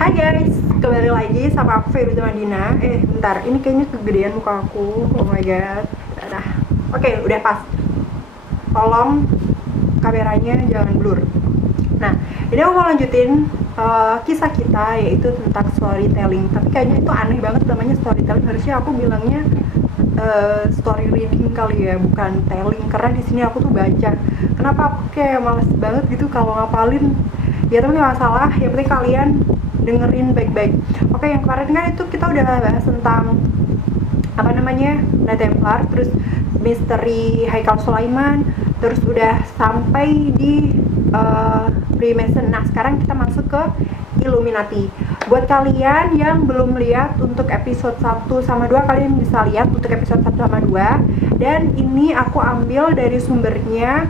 Hai guys, kembali lagi sama aku Feruza Madina. Bentar, ini kayaknya kegedean muka aku. Oh my god. Nah, oke, udah pas. Tolong kameranya jangan blur. Nah, ini aku mau lanjutin kisah kita, yaitu tentang storytelling. Tapi kayaknya itu aneh banget namanya storytelling. Harusnya aku bilangnya story reading kali ya, bukan telling. Karena di sini aku tuh baca. Kenapa aku kayak males banget gitu kalau ngapalin? Ya tapi nggak masalah. Yang penting kalian dengerin baik-baik. Oke, yang kemarin kan itu kita udah bahas tentang apa namanya, Night Templar, terus misteri Haikal Sulaiman, terus udah sampai di Freemason. Nah sekarang kita masuk ke Illuminati. Buat kalian yang belum lihat untuk episode 1 sama 2, kalian bisa lihat untuk episode 1 sama 2. Dan ini aku ambil dari sumbernya,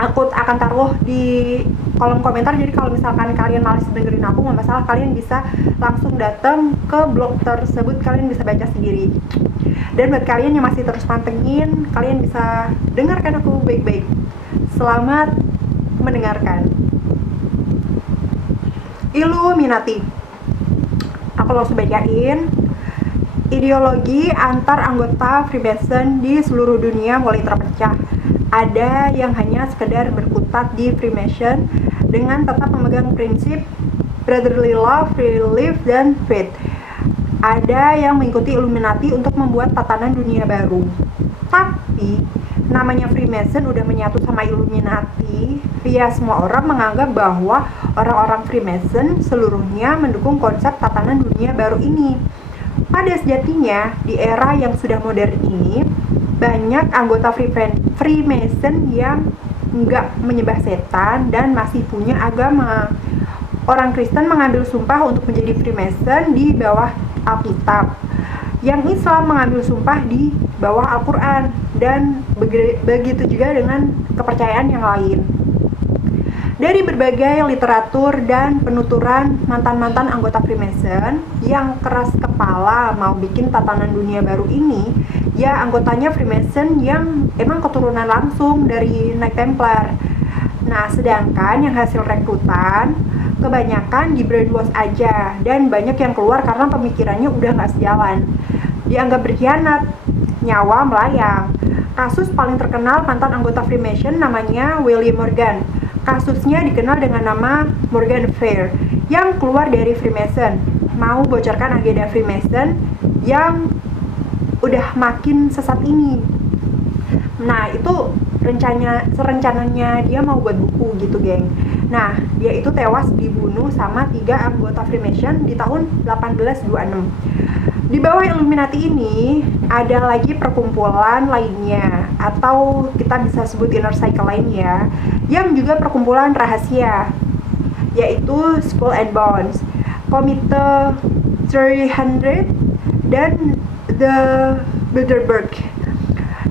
aku akan taruh di kolom komentar. Jadi kalau misalkan kalian malas dengerin aku, nggak masalah, kalian bisa langsung datang ke blog tersebut, kalian bisa baca sendiri. Dan buat kalian yang masih terus pantengin, kalian bisa dengarkan aku baik-baik. Selamat mendengarkan. Illuminati. Aku langsung bacain. Ideologi antar anggota Freemason di seluruh dunia mulai terpecah. Ada yang hanya sekedar berkutat di Freemason dengan tetap memegang prinsip brotherly love, free life, dan faith. Ada yang mengikuti Illuminati untuk membuat tatanan dunia baru. Tapi namanya Freemason udah menyatu sama Illuminati. Ya, semua orang menganggap bahwa orang-orang Freemason seluruhnya mendukung konsep tatanan dunia baru ini. Pada sejatinya, di era yang sudah modern ini, banyak anggota Freemason yang nggak menyembah setan dan masih punya agama. Orang Kristen mengambil sumpah untuk menjadi Freemason di bawah Alkitab. Yang Islam mengambil sumpah di bawah Al-Quran. Dan begitu juga dengan kepercayaan yang lain. Dari berbagai literatur dan penuturan mantan-mantan anggota Freemason yang keras kepala mau bikin tatanan dunia baru ini, ya anggotanya Freemason yang emang keturunan langsung dari Knight Templar. Nah, sedangkan yang hasil rekrutan kebanyakan di brainwash aja, dan banyak yang keluar karena pemikirannya udah nggak sejalan. Dianggap berkhianat, nyawa melayang. Kasus paling terkenal mantan anggota Freemason namanya William Morgan. Kasusnya dikenal dengan nama Morgan Fair, yang keluar dari Freemason, mau bocorkan agenda Freemason yang udah makin sesat ini. Nah, itu rencananya dia mau buat buku gitu, geng. Nah, dia itu tewas dibunuh sama 3 anggota Freemason di tahun 1826. Di bawah Illuminati ini ada lagi perkumpulan lainnya, atau kita bisa sebut inner cycle lainnya, yang juga perkumpulan rahasia, yaitu Skull and Bones, Komite 300, dan The Bilderberg.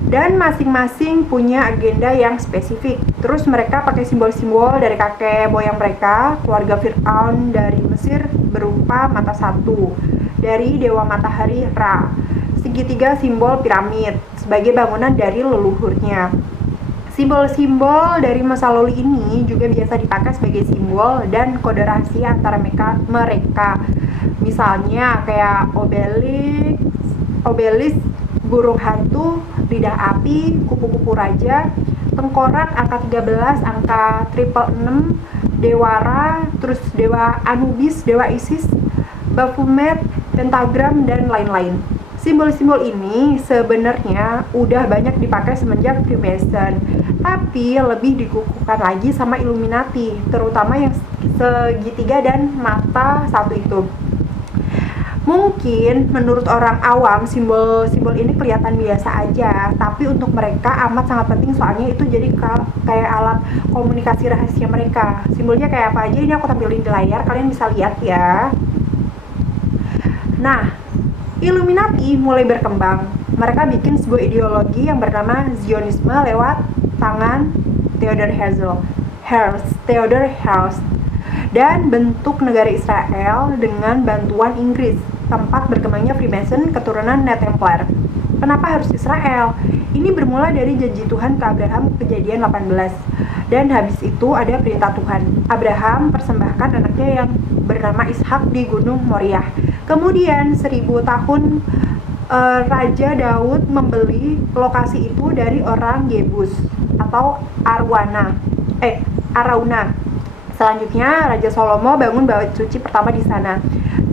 Dan masing-masing punya agenda yang spesifik. Terus mereka pakai simbol-simbol dari kakek moyang mereka, keluarga Fir'aun dari Mesir berupa mata satu dari dewa matahari Ra, segitiga simbol piramid sebagai bangunan dari leluhurnya. Simbol-simbol dari masa lalu ini juga biasa dipakai sebagai simbol dan kode rahasia antara mereka. Misalnya kayak obelisk, burung hantu, lidah api, kupu-kupu raja, tengkorak angka 13, angka 666, dewa Ra, terus dewa Anubis, dewa Isis, Baphomet, pentagram, dan lain-lain. Simbol-simbol ini sebenarnya udah banyak dipakai semenjak Freemason, tapi lebih dikukuhkan lagi sama Illuminati, terutama yang segitiga dan mata satu itu. Mungkin menurut orang awam simbol-simbol ini kelihatan biasa aja, tapi untuk mereka amat sangat penting, soalnya itu jadi kayak alat komunikasi rahasia mereka. Simbolnya kayak apa aja, ini aku tampilin di layar, kalian bisa lihat ya. Nah, Illuminati mulai berkembang. Mereka bikin sebuah ideologi yang bernama Zionisme lewat tangan Theodor Herzl, dan bentuk negara Israel dengan bantuan Inggris, tempat berkembangnya Freemason keturunan Knight Templar. Kenapa harus Israel? Ini bermula dari janji Tuhan ke Abraham, Kejadian 18. Dan habis itu ada perintah Tuhan. Abraham persembahkan anaknya yang bernama Ishak di Gunung Moriah. Kemudian 1000 tahun Raja Daud membeli lokasi itu dari orang Yebus atau Arauna. Selanjutnya Raja Salomo bangun bait suci pertama di sana.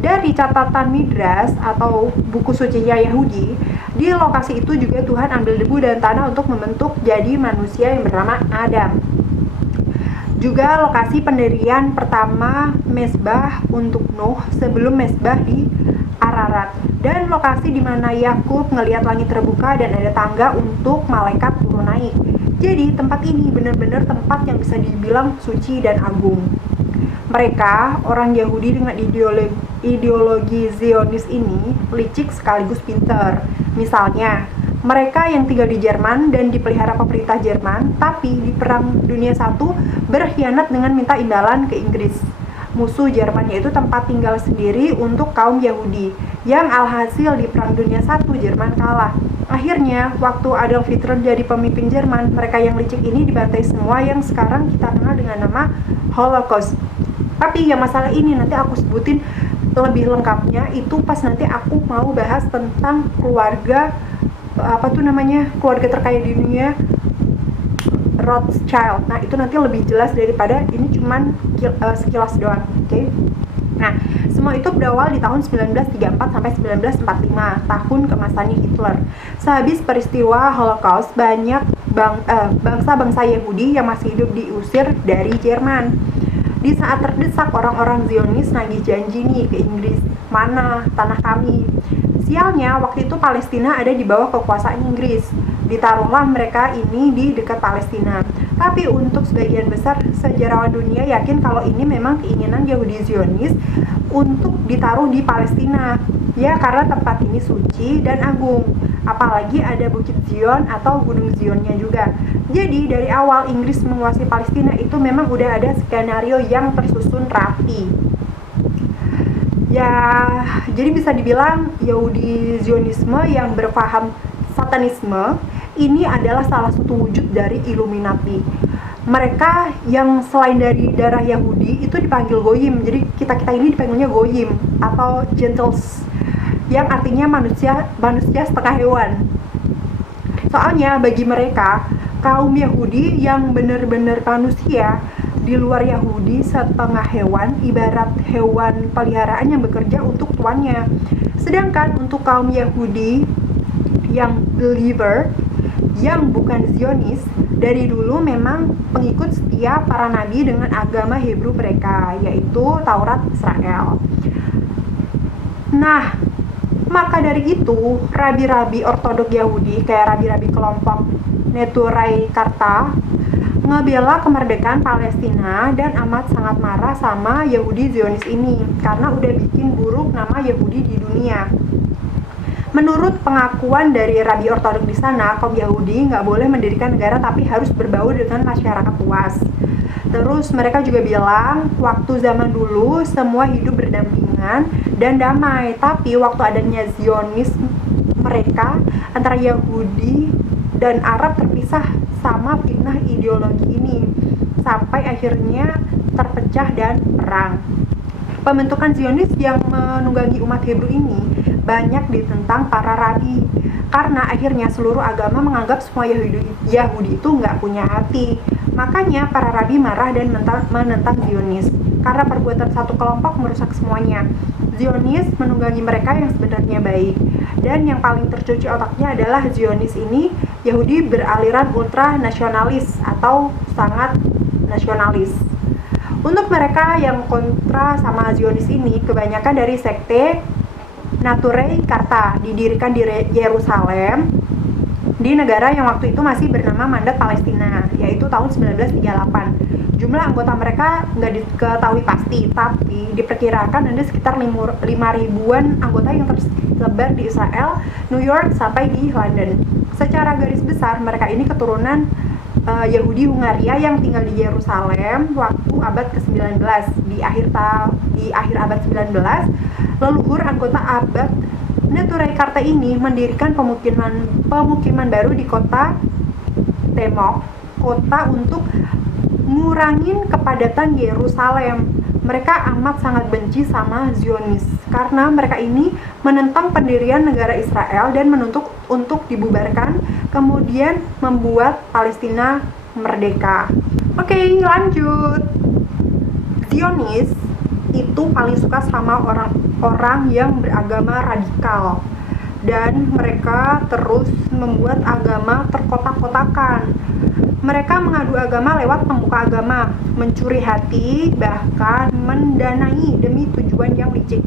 Dari catatan Midras atau buku sucinya Yahudi, di lokasi itu juga Tuhan ambil debu dan tanah untuk membentuk jadi manusia yang bernama Adam. Juga lokasi pendirian pertama mezbah untuk Nuh sebelum mezbah di Ararat, dan lokasi di mana Yakub ngelihat langit terbuka dan ada tangga untuk malaikat turun naik. Jadi tempat ini benar-benar tempat yang bisa dibilang suci dan agung. Mereka, orang Yahudi dengan ideologi Zionis ini, licik sekaligus pintar. Misalnya, mereka yang tinggal di Jerman dan dipelihara pemerintah Jerman, tapi di Perang Dunia I berkhianat dengan minta imbalan ke Inggris. Musuh Jerman yaitu tempat tinggal sendiri untuk kaum Yahudi, yang alhasil di Perang Dunia I Jerman kalah. Akhirnya, waktu Adolf Hitler jadi pemimpin Jerman, mereka yang licik ini dibantai semua yang sekarang kita kenal dengan nama Holocaust. Tapi yang masalah ini nanti aku sebutin lebih lengkapnya itu pas nanti aku mau bahas tentang keluarga keluarga terkaya di dunia, Rothschild. Nah, itu nanti lebih jelas daripada ini cuman sekilas doang, oke? Nah, semua itu berawal di tahun 1934 sampai 1945, tahun keemasannya Hitler. Sehabis peristiwa Holocaust, banyak bangsa-bangsa Yahudi yang masih hidup diusir dari Jerman. Di saat terdesak, orang-orang Zionis nagih janji nih ke Inggris, mana tanah kami. Sialnya, waktu itu Palestina ada di bawah kekuasaan Inggris. Ditaruhlah mereka ini di dekat Palestina. Tapi untuk sebagian besar sejarawan dunia yakin kalau ini memang keinginan Yahudi Zionis untuk ditaruh di Palestina. Ya, karena tempat ini suci dan agung. Apalagi ada Bukit Zion atau Gunung Zionnya juga. Jadi dari awal Inggris menguasai Palestina itu memang udah ada skenario yang tersusun rapi. Ya, jadi bisa dibilang Yahudi Zionisme yang berpaham Satanisme ini adalah salah satu wujud dari Illuminati. Mereka yang selain dari darah Yahudi itu dipanggil Goyim. Jadi kita ini dipanggilnya Goyim atau Gentiles, yang artinya manusia setengah hewan. Soalnya bagi mereka, kaum Yahudi yang benar-benar manusia di luar Yahudi setengah hewan, ibarat hewan peliharaan yang bekerja untuk tuannya. Sedangkan untuk kaum Yahudi yang believer, yang bukan Zionis, dari dulu memang pengikut setia para nabi dengan agama Hebrew mereka, yaitu Taurat Israel. Nah, maka dari itu, rabi-rabi ortodok Yahudi, kayak rabi-rabi kelompok Neturei Karta, ngebela kemerdekaan Palestina dan amat sangat marah sama Yahudi Zionis ini karena udah bikin buruk nama Yahudi di dunia. Menurut pengakuan dari rabi ortodok di sana, kaum Yahudi nggak boleh mendirikan negara tapi harus berbaur dengan masyarakat luas. Terus mereka juga bilang waktu zaman dulu semua hidup berdampingan dan damai, tapi waktu adanya Zionis mereka antara Yahudi dan Arab terpisah sama fitnah ideologi ini sampai akhirnya terpecah dan perang. Pembentukan Zionis yang menunggangi umat Hebrew ini banyak ditentang para rabi karena akhirnya seluruh agama menganggap semua Yahudi itu nggak punya hati. Makanya para rabi marah dan menentang Zionis karena perbuatan satu kelompok merusak semuanya. Zionis menunggangi mereka yang sebenarnya baik, dan yang paling tercuci otaknya adalah Zionis ini Yahudi beraliran ultra nasionalis atau sangat nasionalis. Untuk mereka yang kontra sama Zionis ini, kebanyakan dari sekte Neturei Karta didirikan di Yerusalem, di negara yang waktu itu masih bernama Mandat Palestina, yaitu tahun 1938. Jumlah anggota mereka nggak diketahui pasti, tapi diperkirakan ada sekitar 5.000-an anggota yang tersebar di Israel, New York, sampai di London. Secara garis besar, mereka ini keturunan Yahudi Hungaria yang tinggal di Yerusalem waktu abad ke-19. Di akhir abad 19, leluhur anggota abad Neturei Karta ini mendirikan pemukiman baru di kota Temok, kota untuk ngurangin kepadatan Yerusalem. mereka amat sangat benci sama Zionis karena mereka ini menentang pendirian negara Israel dan menuntut untuk dibubarkan, kemudian membuat Palestina merdeka. Oke, lanjut. Zionis itu paling suka sama orang-orang yang beragama radikal, dan mereka terus membuat agama terkotak-kotakan. Mereka mengadu agama lewat pembuka agama, mencuri hati, bahkan mendanai demi tujuan yang licik.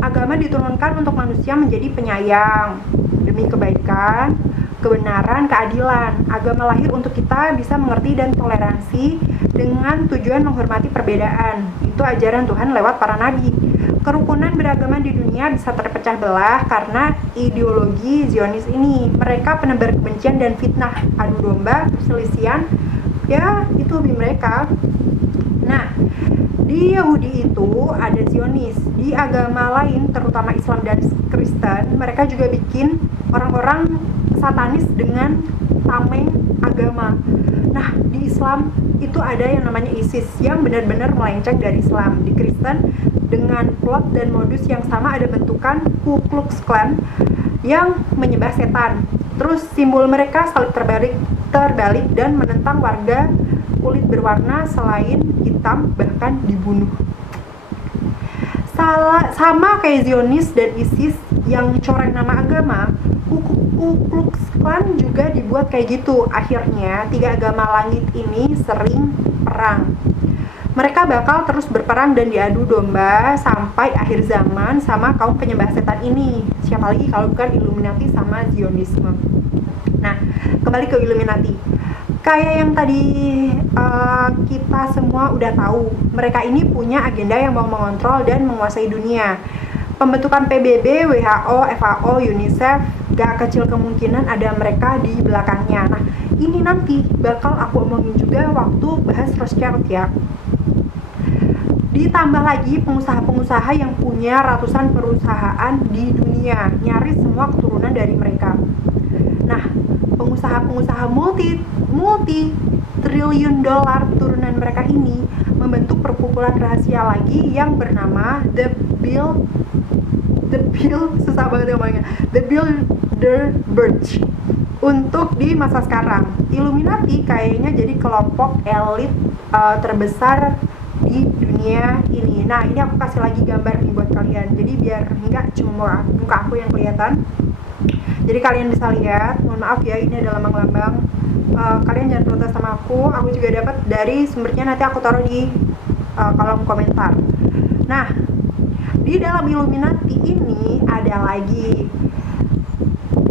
Agama diturunkan untuk manusia menjadi penyayang, demi kebaikan, kebenaran, keadilan. Agama lahir untuk kita bisa mengerti dan toleransi dengan tujuan menghormati perbedaan. Itu ajaran Tuhan lewat para nabi. Kerukunan beragama di dunia bisa terpecah belah karena ideologi Zionis ini. Mereka penebar kebencian dan fitnah, adu domba, perselisihan, ya itu hobi mereka. Nah, di Yahudi itu ada Zionis. Di agama lain, terutama Islam dan Kristen, mereka juga bikin orang-orang satanis dengan tameng agama. Nah, di Islam itu ada yang namanya ISIS yang benar-benar melenceng dari Islam. Di Kristen dengan plot dan modus yang sama ada bentukan Ku Klux Klan yang menyembah setan. Terus simbol mereka salib terbalik dan menentang warga kulit berwarna selain hitam, bahkan dibunuh. Sama kayak Zionis dan ISIS yang coreng nama agama, Ku Klux Klan juga dibuat kayak gitu. Akhirnya, tiga agama langit ini sering perang. Mereka bakal terus berperang dan diadu domba sampai akhir zaman sama kaum penyembah setan ini. Siapa lagi kalau bukan Illuminati sama Zionisme. Nah, kembali ke Illuminati. Kayak yang tadi kita semua udah tahu, mereka ini punya agenda yang mau mengontrol dan menguasai dunia. Pembentukan PBB, WHO, FAO, UNICEF, gak kecil kemungkinan ada mereka di belakangnya. Nah, ini nanti bakal aku omongin juga waktu bahas Rothschild ya. Ditambah lagi pengusaha-pengusaha yang punya ratusan perusahaan di dunia, nyaris semua keturunan dari mereka. Nah, pengusaha-pengusaha multi triliun dolar turunan mereka ini membentuk perkumpulan rahasia lagi yang bernama The Bilderberg untuk di masa sekarang. Illuminati kayaknya jadi kelompok elit terbesar di dunia ini. Nah, ini aku kasih lagi gambar nih buat kalian. Jadi biar enggak cuma muka aku yang kelihatan. Jadi kalian bisa lihat. Mohon maaf ya, ini ada lambang-lambang. Kalian jangan protes sama aku. Aku juga dapat dari sumbernya, nanti aku taruh di kolom komentar. Nah, di dalam Illuminati ini ada lagi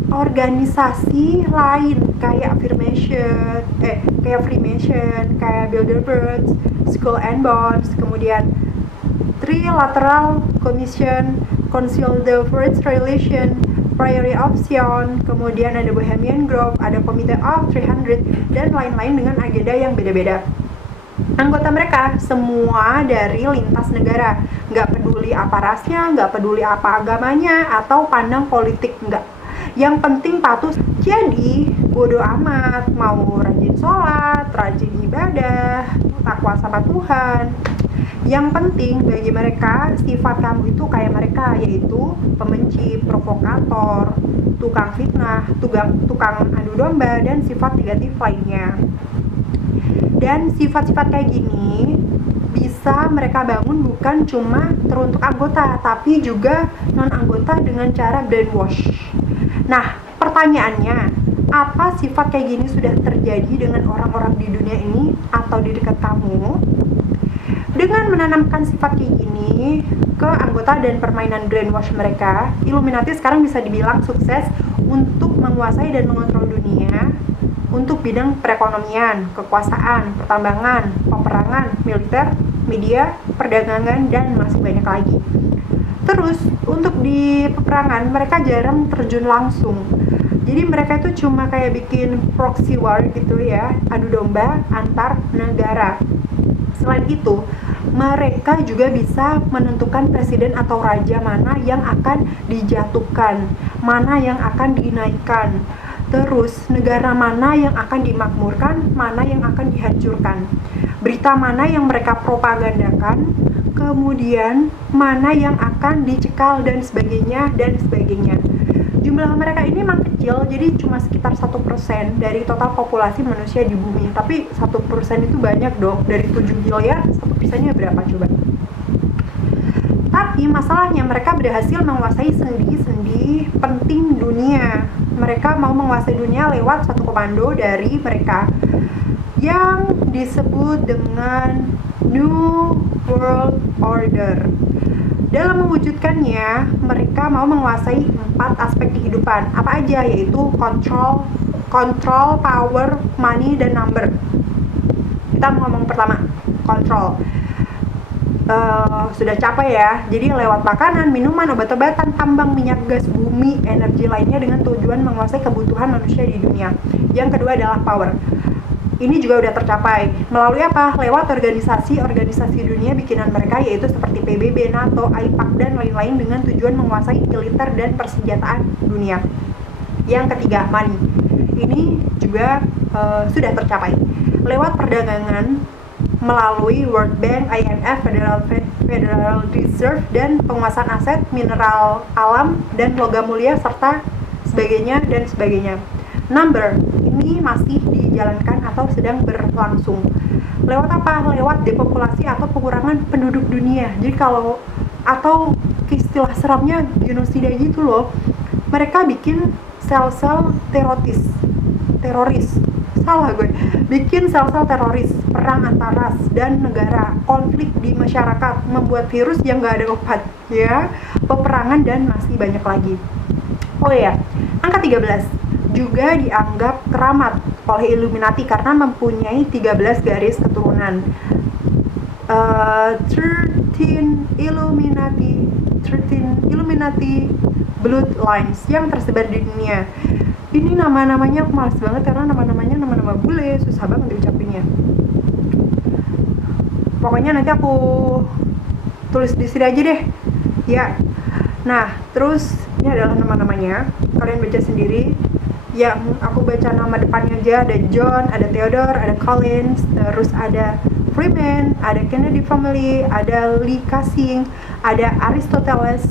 organisasi lain kayak Freemason, kayak Bilderberg, Skull and Bones, kemudian Trilateral Commission, Council the First Relation, Priory of Zion, kemudian ada Bohemian Grove, ada Committee of 300, dan lain-lain dengan agenda yang beda-beda. Anggota mereka semua dari lintas negara, nggak peduli apa rasnya, nggak peduli apa agamanya, atau pandang politik, nggak. Yang penting patuh. Jadi bodoh amat mau rajin sholat, rajin ibadah, takwa sama Tuhan. Yang penting bagi mereka sifat kamu itu kayak mereka, yaitu pembenci, provokator, tukang fitnah, tukang adu domba, dan sifat negatif lainnya. Dan sifat-sifat kayak gini bisa mereka bangun bukan cuma teruntuk anggota, tapi juga non-anggota dengan cara brainwash. Nah, pertanyaannya, apa sifat kayak gini sudah terjadi dengan orang-orang di dunia ini atau di dekat kamu? Dengan menanamkan sifat kayak gini ke anggota dan permainan brainwash mereka, Illuminati sekarang bisa dibilang sukses untuk menguasai dan mengontrol dunia untuk bidang perekonomian, kekuasaan, pertambangan, peperangan, militer, media, perdagangan, dan masih banyak lagi. Terus, untuk di peperangan, mereka jarang terjun langsung. Jadi mereka itu cuma kayak bikin proxy war gitu ya, adu domba antar negara. Selain itu, mereka juga bisa menentukan presiden atau raja mana yang akan dijatuhkan, mana yang akan dinaikkan. Terus, negara mana yang akan dimakmurkan, mana yang akan dihancurkan. Berita mana yang mereka propagandakan, kemudian mana yang akan dicekal dan sebagainya dan sebagainya. Jumlah mereka ini memang kecil, jadi cuma sekitar 1% dari total populasi manusia di bumi. Tapi 1% itu banyak dong, dari 7 miliar 1%-nya berapa coba? Tapi masalahnya mereka berhasil menguasai sendi-sendi penting dunia. Mereka mau menguasai dunia lewat satu komando dari mereka yang disebut dengan New World Order. Dalam mewujudkannya, mereka mau menguasai 4 aspek kehidupan. Apa aja? Yaitu control, power, money, dan number. Kita mau ngomong pertama, control. Sudah capek ya, jadi lewat makanan, minuman, obat-obatan, tambang, minyak, gas, bumi, energi lainnya dengan tujuan menguasai kebutuhan manusia di dunia. Yang kedua adalah power. Ini juga udah tercapai. Melalui apa? Lewat organisasi-organisasi dunia bikinan mereka, yaitu seperti PBB, NATO, AIPAC, dan lain-lain dengan tujuan menguasai militer dan persenjataan dunia. Yang ketiga, money. Ini juga sudah tercapai. Lewat perdagangan melalui World Bank, IMF, Federal Reserve, dan penguasaan aset, mineral alam, dan logam mulia, serta sebagainya dan sebagainya. Number, ini masih dijalankan atau sedang berlangsung. Lewat apa? Lewat depopulasi atau pengurangan penduduk dunia. Jadi atau istilah seramnya genosida gitu loh. Mereka bikin sel-sel teroris. Salah gue. Bikin sel-sel teroris, perang antar ras dan negara, konflik di masyarakat, membuat virus yang gak ada obat, ya, peperangan, dan masih banyak lagi. Oh ya, angka 13 juga dianggap keramat oleh Illuminati karena mempunyai 13 garis keturunan. 13 Illuminati bloodlines yang tersebar di dunia. Ini nama-namanya aku males banget karena nama-nama bule, susah banget diucapinnya. Pokoknya nanti aku tulis di sini aja deh. Ya. Nah, terus ini adalah nama-namanya. Kalian baca sendiri. Yang aku baca nama depannya aja, ada John, ada Theodore, ada Collins, terus ada Freeman, ada Kennedy family, ada Lee Kasing, ada Aristoteles,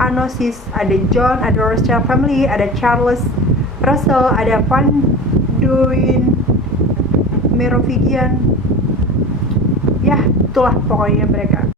Anosis, ada John, ada Rothschild family, ada Charles Russell, ada Van Duyn, Merovingian. Ya, itulah pokoknya mereka.